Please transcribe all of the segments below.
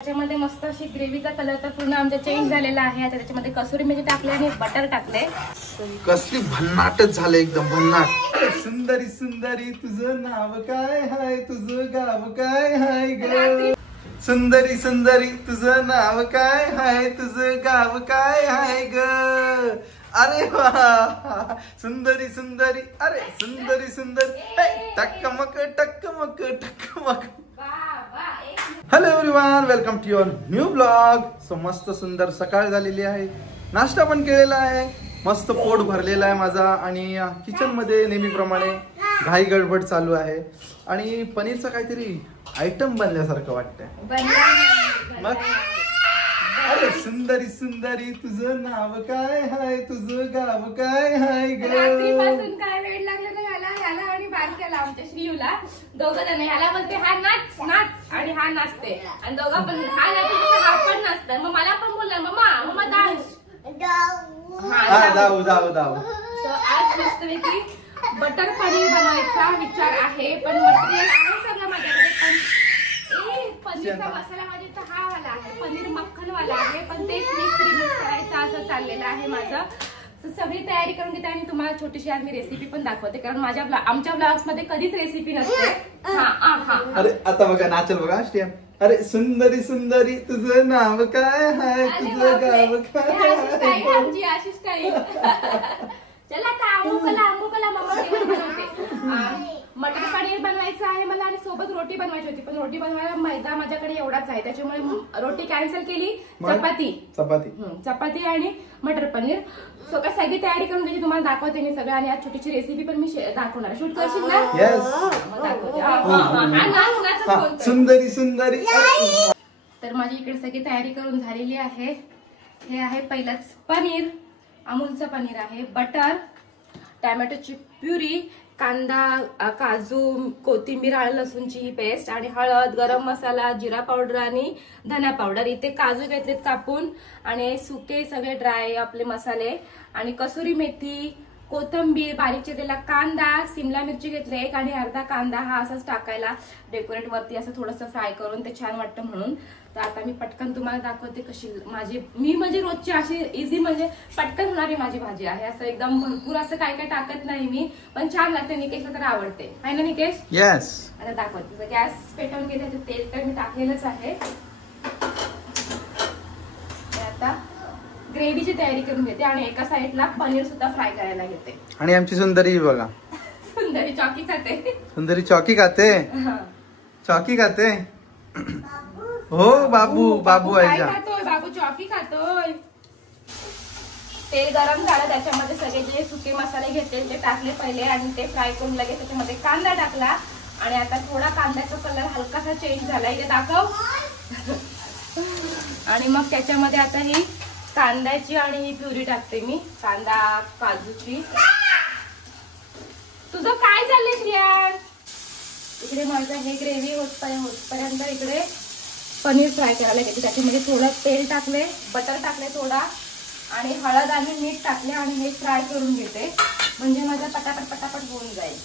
त्याच्यामध्ये मस्त अशी ग्रेव्हीचा कलर तर पूर्ण आमचा चेंज झालेला आहे. आता त्याच्यामध्ये कसुरी मेथी टाकले आणि बटर टाकले. कसली भन्नाटच झाले एकदम भन्नाट. सुंदरी सुंदरी तुझं नाव काय हाय, तुझं गाव काय हाय ग. सुंदरी सुंदरी तुझं नाव काय हाय, तुझं गाव काय हाय ग. अरे वा सुंदरी सुंदरी, अरे सुंदरी सुंदरी, टक्कमक टक्कमक टक्कमक. Hello everyone, welcome to your new blog. So मस्त सुंदर सकाळ झालेली आहे, नाश्ता पण केलेला आहे, मस्त पोट भरलेला आहे माझा. आणि किचन मध्ये नेहमीप्रमाणे घाई गडबड चालू आहे. आणि पनीरचं काहीतरी आयटम बनल्यासारखं वाटतंय. मग अरे सुंदरी सुंदरी तुझं नाव काय हाय, तुझं गाव काय हाय ग. रात्रीपासून काय वेळ लागला ना ह्याला आणि बारक्याला आमच्या श्रीयूला. दोघं जण ह्याला बोलते हा नाच नाच आणि हा नाचते, आणि दोघं पण हा नाचते हा पण नाचतं. मग मला पण बोलला मम्मा मम्मा डान्स जाऊ जाऊ जाऊ. आज मस्तपैकी बटर पनीर बनवायचा विचार आहे, पण मटेरियल आहे सगळं माझ्याकडे. पण पनीरचा मसाला माझ्या इथं हा वाला आहे, पनीर मक्खन वाला आहे, पण तेच मिक्स करायचं असं चाललेलं आहे माझं. सगळी तयारी करून घेते आणि तुम्हाला छोटीशी आज मी रेसिपी पण दाखवते, कारण आमच्या ब्लॉग्स मध्ये कधीच रेसिपी नसते. अरे आता बघा नाचल बघा स्टेप. अरे सुंदरी सुंदरी तुझं नाव काय हाय, तुझं गाव काय. आमची अशी स्टाईल. चला आता आंबूकला मम्मा बनवते. मटर पनीर बनवायचं आहे मला, आणि सोबत रोटी बनवायची होती, पण रोटी बनवायला मैदा माझ्याकडे एवढाच आहे, त्याच्यामुळे रोटी कॅन्सल केली. चपाती आणि मटर पनीर. सो काय सगळी तयारी करून घ्यायची, तुम्हाला दाखवते मी सगळं. आणि आज छोटीशी रेसिपी पण मी दाखवणार. शूट करशील ना? सुंदरी सुंदरी. तर माझी इकडे सगळी तयारी करून झालेली आहे. हे आहे पहिलंच पनीर, अमूलचं पनीर आहे, बटर, टॅमॅटोची प्युरी, कांदा, काजू, कोथिंबीर, लसूणची ही पेस्ट, आणि हळद, गरम मसाला, जिरा पावडर आणि धना पावडर. इथे काजू घेतलेत कापून, आणि सुके सगळे ड्राय आपले मसाले, आणि कसुरी मेथी, कोथिंबीर, बारीक चिरलेला कांदा, सिमला मिरची घेतली एक, आणि अर्धा कांदा हा असाच टाकायला डेकोरेट वरती असं थोडंसं फ्राय करून ते छान वाटतं म्हणून. तर आता मी पटकन तुम्हाला दाखवते कशी मी म्हणजे रोजची अशी इझी म्हणजे पटकन होणारी माझी भाजी आहे. असं एकदम भरपूर असं काय काय टाकत नाही मी, पण छान लागते. निकेशला तर आवडते, आहे ना निकेश? येस. आता दाखवते. गॅस पेटवून घेते, तेल तर मी टाकलेलंच आहे. आता ग्रेव्हीची तयारी करून घेते, आणि एका साइडला पनीर सुद्धा फ्राय करायला घेते. आणि आमची सुंदरी बघा, सुंदरी चॉकी खाते. सुंदरी चॉकी खाते, चॉकी खाते. हो बाबू बाबू काय खातोय? बाबू चॉकी खातोय. तेल गरम झालं, त्याच्यामध्ये सगळे जे सुके मसाले घेतले ते टाकले पहिले, आणि ते फ्राय करून लगेच त्याच्यामध्ये कांदा टाकला. आणि आता थोडा कांद्याचा कलर हलकासा चेंज झाला, इथे दाखव. आणि मग त्याच्यामध्ये आता ही कांद्याची आणि ही प्युरी टाकते मी, कांदा काजूची. तुझं काय चाललंय श्रियान? इकडे माझं हे ग्रेव्ही होतपर्यंत इकडे पनीर फ्राय करायला घेते. त्याच्यामध्ये थोडं तेल टाकले, बटर टाकले थोडा, आणि हळद आणि मीठ टाकले, आणि हे फ्राय करून घेते, म्हणजे माझं पटापट होऊन जाईल.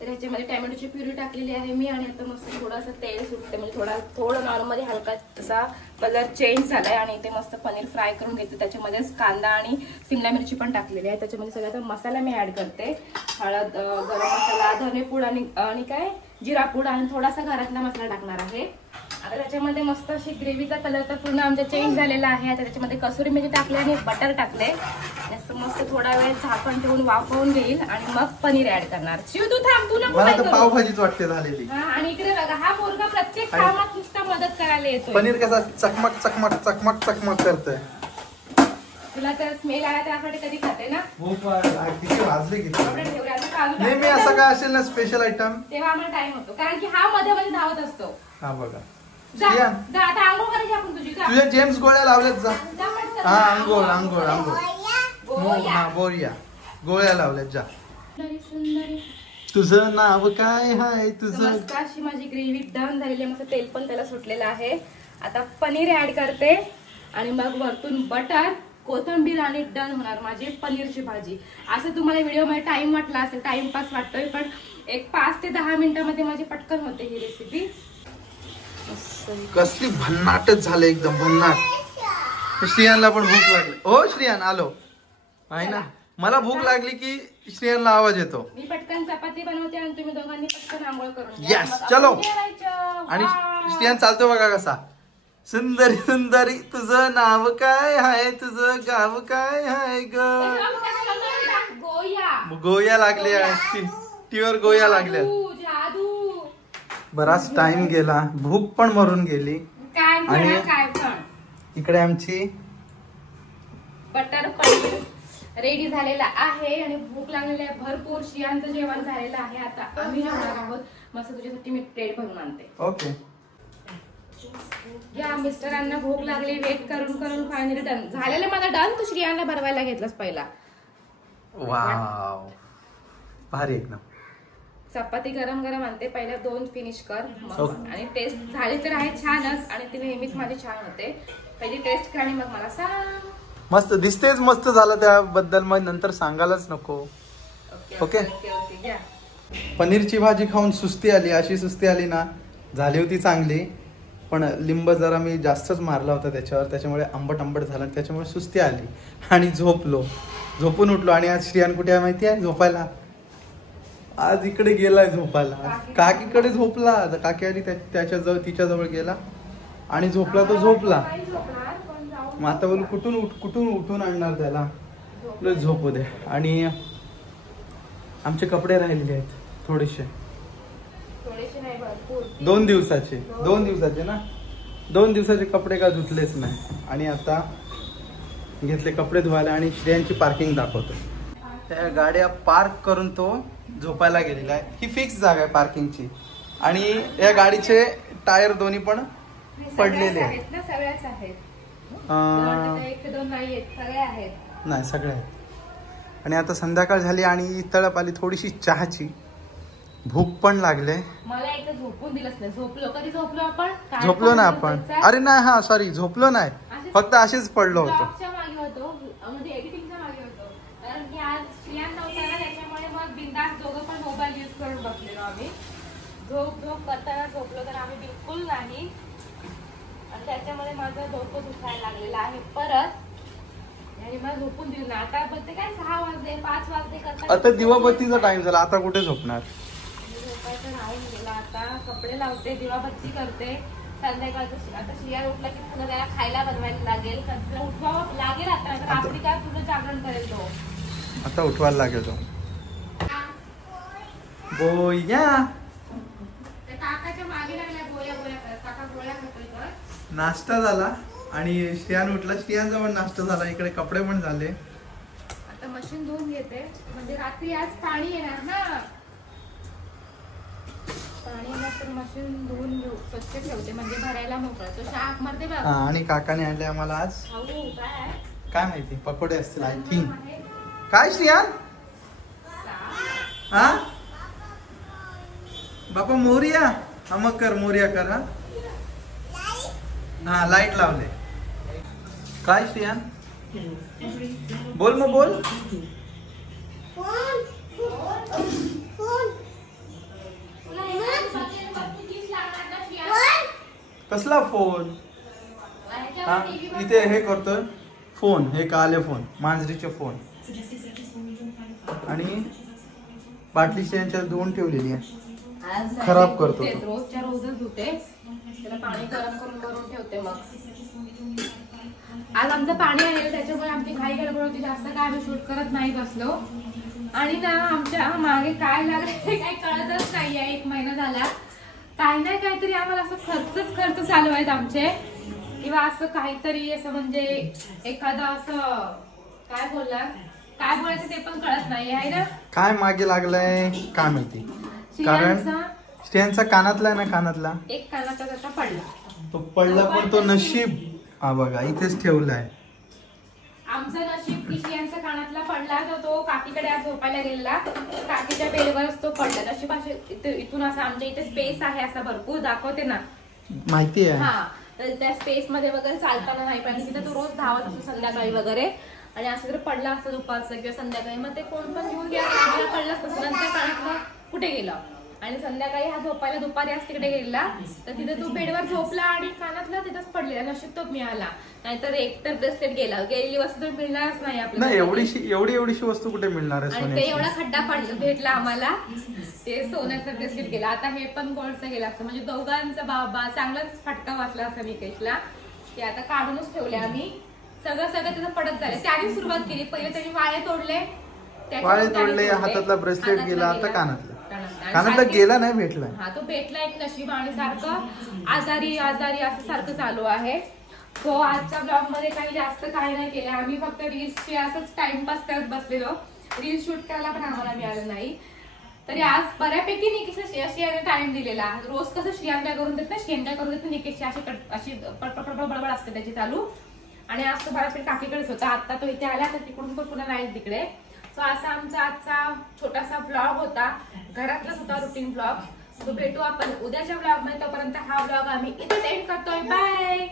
तर ह्याच्यामध्ये टॅमॅटोची प्युरी टाकलेली आहे मी, आणि आता मस्त थोडंसं तेल सुटते, म्हणजे थोडं नॉर्मली हलका तसा कलर चेंज झालाय. आणि इथे मस्त पनीर फ्राय करून घेते. त्याच्यामध्येच कांदा आणि सिमला मिरची पण टाकलेली आहे. त्याच्यामध्ये सगळ्यात मसाला मी ऍड करते. हळद, गरम मसाला, धनेपूड आणि काय जिरा पूड, आणि थोडासा घरातला मसाला टाकणार आहे. आता त्याच्यामध्ये मस्त अशी ग्रेव्हीचा कलर तर पूर्ण आमचा चेंज झालेला आहे. आता त्याच्यामध्ये कसुरी मेथी टाकले आणि बटर टाकले. असं मस्त थोडा वेळ झाकण ठेवून वाफवून घेईल, आणि मग पनीर ऍड करणार. शिव तू थांब, तू नको. पावभाजीच वाटते झालेली. आणि इकडे बघा, हा पोरगा प्रत्येक कामात नुसता मदत करायला येतो. पनीर कसा चकमक चकमक चकमक चकमक करतोय. तुला तर स्मेल आला त्यासाठी कधी खाते ना? हो किती वाजले किती. नेहमी असं काय असेल ना स्पेशल आयटम, तेव्हा आम्हाला टाइम होतो, कारण की हा मध्ये मध्ये धावत असतो. हा बघा, आता आंघोळ करायची आपण तुझी. तुझ्या जेम्स गोळ्या लावल्यात जा. हा आंघोळ आंघोळ आंघोळ, हा बोरिया गोळ्या लावल्यात जा. तुझं नाव काय हाय, तुझं. मस्त अशी माझी ग्रेव्ही डन झालेली आहे, मस्त तेल पण त्याला सुटलेलं आहे. आता पनीर ऍड करते, आणि मग वरतून बटर, कोथिंबीर, आणि डन होणार माझी पनीरची भाजी. असं तुम्हाला व्हिडिओ मध्ये टाइम वाटला असेल, टाइमपास वाटतोय, पण एक 5 ते 10 मिनिटांमध्ये माझी पटकन होते ही रेसिपी. कसली भन्नाटच झालं एकदम भन्नाट. श्रियांना पण भूक लागली. हो श्रियान आलो आहे ना. मला भूक लागली की श्रियांना आवाज येतो. मी पटकन चपाती बनवते आणि तुम्ही दोघांनी पटकन आंघोळ करून घ्या. यस चलो. जेवायचं. आणि श्रियान चालतो बघा कसा. सुंदरी सुंदरी तुझं नाव काय हाय, तुझं गाव काय हाय ग. गोया गोया लागल्या टीवर गोया लागल्या. जादू. बराच टाइम गेला, भूक पण मरून गेली. आणि काय पण इकडे आमची बटर पनीर रेडी झालेला आहे आणि भूक लागलेली आहे भरपूर. श्रियांचं जेवण झालेलं आहे. आता आम्ही जेवणार आहोत. मस्त तुझ्यासाठी मी प्लेट भरून आणते. ओके. या मिस्टरांना भूक लागली. वेट करून करून फायनली डन झालेलं. माझा डन. तू श्रियांना भरवायला घेतलास पहिला. वाव भारी एकदम. चपाती गरम गरम आणते. पहिल्या 2 फिनिश कर मग. आणि टेस्ट झाली तर आहे छानच. आणि ती नेहमीच माझी छान होते. पहिली टेस्ट कर आणि मग मला सांग. मस्त दिसतेच मस्त झालं त्याबद्दल मग नंतर सांगायलाच नको. ओके. पनीरची भाजी खाऊन सुस्ती आली. अशी सुस्ती आली ना. झाली होती चांगली पण लिंब जरा मी जास्तच मारला होता त्याच्यावर. त्याच्यामुळे आंबट आंबट झालं. त्याच्यामुळे सुस्ती आली आणि झोपलो. झोपून उठलो. आणि आज श्रियान कुठे आहे माहिती आहे झोपायला. आज इकडे गेलाय झोपायला. काकीकडे झोपला. काकी आली त्याच्याजवळ तिच्याजवळ गेला आणि झोपला. तो झोपला. मग आता बोलू कुठून उठून आणणार त्याला. झोपू दे. आणि आमचे कपडे राहिलेले आहेत थोडेसे. 2 दिवसाचे ना. 2 दिवसाचे कपडे का धुतलेच नाही. आणि आता घेतले कपडे धुवायला आणि श्रेयांची पार्किंग दाखवतो. त्या गाड्या पार्क करून तो झोपायला गेलेला आहे. ही फिक्स जागा आहे पार्किंगची. आणि या गाडीचे टायर दोन्ही पण पडलेले आहेत ना. सगळ्याच आहेत. नाही सगळे आहेत. आणि आता संध्याकाळ झाली आणि तळप आली थोडीशी चहाची. भूक पण लागले. मला एकदा झोपून दिलंच नाही. झोपलो कधी झोपलो आपण. झोपलो ना आपण. अरे नाही हा सॉरी झोपलो नाही. फक्त असेच पडलो होतो. म्हणजे एडिटिंगच्या मागे होतो. कारण की आज श्रियान नव्हता ना त्याच्यामुळे मग बिंदास दोघं पण मोबाईल यूज करून बसलेलो आम्ही. झोप करताना झोपलो तर आम्ही बिलकुल नाही. आणि त्याच्यामुळे माझं डोकं दुखायला लागलेलं आहे परत. आणि मला झोपून दिलं ना. आता बघते काय 6 वाजले 5 वाजले करता. आता दिवाबत्तीचा टाइम झाला. आता कुठे झोपणार. झोपायचं राहून गेला. आता कपडे लावते दिवाबत्ती करते. संध्याकाळचं आता श्रिया उठला की पुन्हा त्याला खायला बनवायला लागेल. उठवावं लागेल. आता रात्री काय तुझं जागरण करेल तो. आता उठवायला लागेल तो. गोया काकाच्या मागे लागल्या. गोळ्या करत. काका गोळ्या करतोय. नाश्ता झाला आणि श्रियान उठला. श्रियांचा पण नाश्ता झाला. इकडे कपडे पण झाले. आता मशीन धुवून घेते. म्हणजे रात्री आज पाणी येणार ना. पाणी येणार तर मशीन धुवून घेऊ. स्वच्छ ठेवते म्हणजे भरायला मोकळा. तो शाक मारते बघ. आणि काकाने आणले आम्हाला आज काय माहिती पकोडे असतील आय थिंक. काय श्रियान. हा बापा मोरिया. हा मग कर मोरिया कर. हा लाईट लावले. काय श्रियान बोल मग बोल. कसला फोन. हा इथे हे करतोय फोन. हे काले फोन मांजरीचे फोन. आणि बाटली श्रियांच्या धुवून ठेवलेली आहे. खराब करतो. रोजच्या रोजच धुते. त्याला पाणी गरम करून भरून ठेवते. मग आज आमचं पाणी आलेलं त्याच्यामुळे आमची घाई गडबड होती. जास्त काय आम्ही शूट करत नाही बसलो. आणि ना आमच्या मागे काय लागले काही कळतच नाहीये. 1 महिना झाला काही नाही काहीतरी आम्हाला असं खर्च चालू आहेत आमचे. किंवा असं काहीतरी असं म्हणजे एखादं असं काय बोलायचं ते पण कळत नाही आहे ना. काय मागे लागलंय काय माहिती. कारण श्रियांचा कानातला आहे ना. कानातला एक कानाचा त्याचा पडला. तो पडला पण तो नशीब. हा बघा इथेच ठेवलाय. आमचं नशीब की श्रियांचा कानातला पडला. तर तो काकीकडे आज झोपायला गेलेला. काकीच्या बेडवरच तो पडला. नशीब असे इथून असं आमच्या इथे स्पेस आहे. असा भरपूर दाखवते ना माहिती आहे. हा तर त्या स्पेस मध्ये वगैरे चालताना नाही पाहिजे. तिथे तो रोज धावत असतो संध्याकाळी वगैरे. आणि असं जर पडला असतं दुपारचं किंवा संध्याकाळी मग ते कोण पण घेऊन गेला. पडलाच नसतं. नंतर कानातलं कुठे गेलं. आणि संध्याकाळी हा झोपायला दुपारी आज तिकडे गेला तर तिथे तो बेडवर झोपला आणि कानातला तिथंच पडलेला, नशीब तो मिळाला, नाहीतर एक तर ब्रेसलेट गेली वस्तू तर मिळणारच नाही आपल्याला. एवढीशी वस्तू कुठे मिळणार आहे? आणि ते एवढा खड्डा भेटला आम्हाला, ते सोन्याचं ब्रेसलेट गेला. आता हे पण गोल्डचं गेलं असतं, म्हणजे दोघांचा बाबा चांगलाच फटका वाचला असं निकेशला. ते आता काढूनच ठेवले आम्ही, सगळं त्याचं पडत झालं. त्याने सुरुवात केली, पहिले त्यांनी वाळे तोडले, हातातला ब्रेसलेट गेला, आता कानातला गेला नाही, भेटला. हा तो भेटला एक नशीब. आणि सारखं आजारी असं सारखं चालू आहे. तो आजच्या ब्लॉग मध्ये काही जास्त काही नाही केलं, आम्ही फक्त रील्सची असंच टाइमपास करत बसलेलो. रील्स शूट करायला पण आम्हाला मिळालं नाही. तरी आज बऱ्यापैकी निकेशला टाइम दिलेला. रोज कसं श्रियान काय करून देत नाही, श्रियान काय करून देत नाही, निकेशची अशी बडबड असते त्याची चालू. आणि आज तो बऱ्यापैकी काकीकडेच होता. आता तो इथे आला तर तिकडून पण पुन्हा नाही तिकडे. सो असा आमचा आजचा छोटासा ब्लॉग होता, घरातलाच होता रुटीन ब्लॉग. तो भेटू आपण उद्याच्या ब्लॉग मध्ये. तोपर्यंत हा ब्लॉग आम्ही इथेच एंड करतोय. बाय.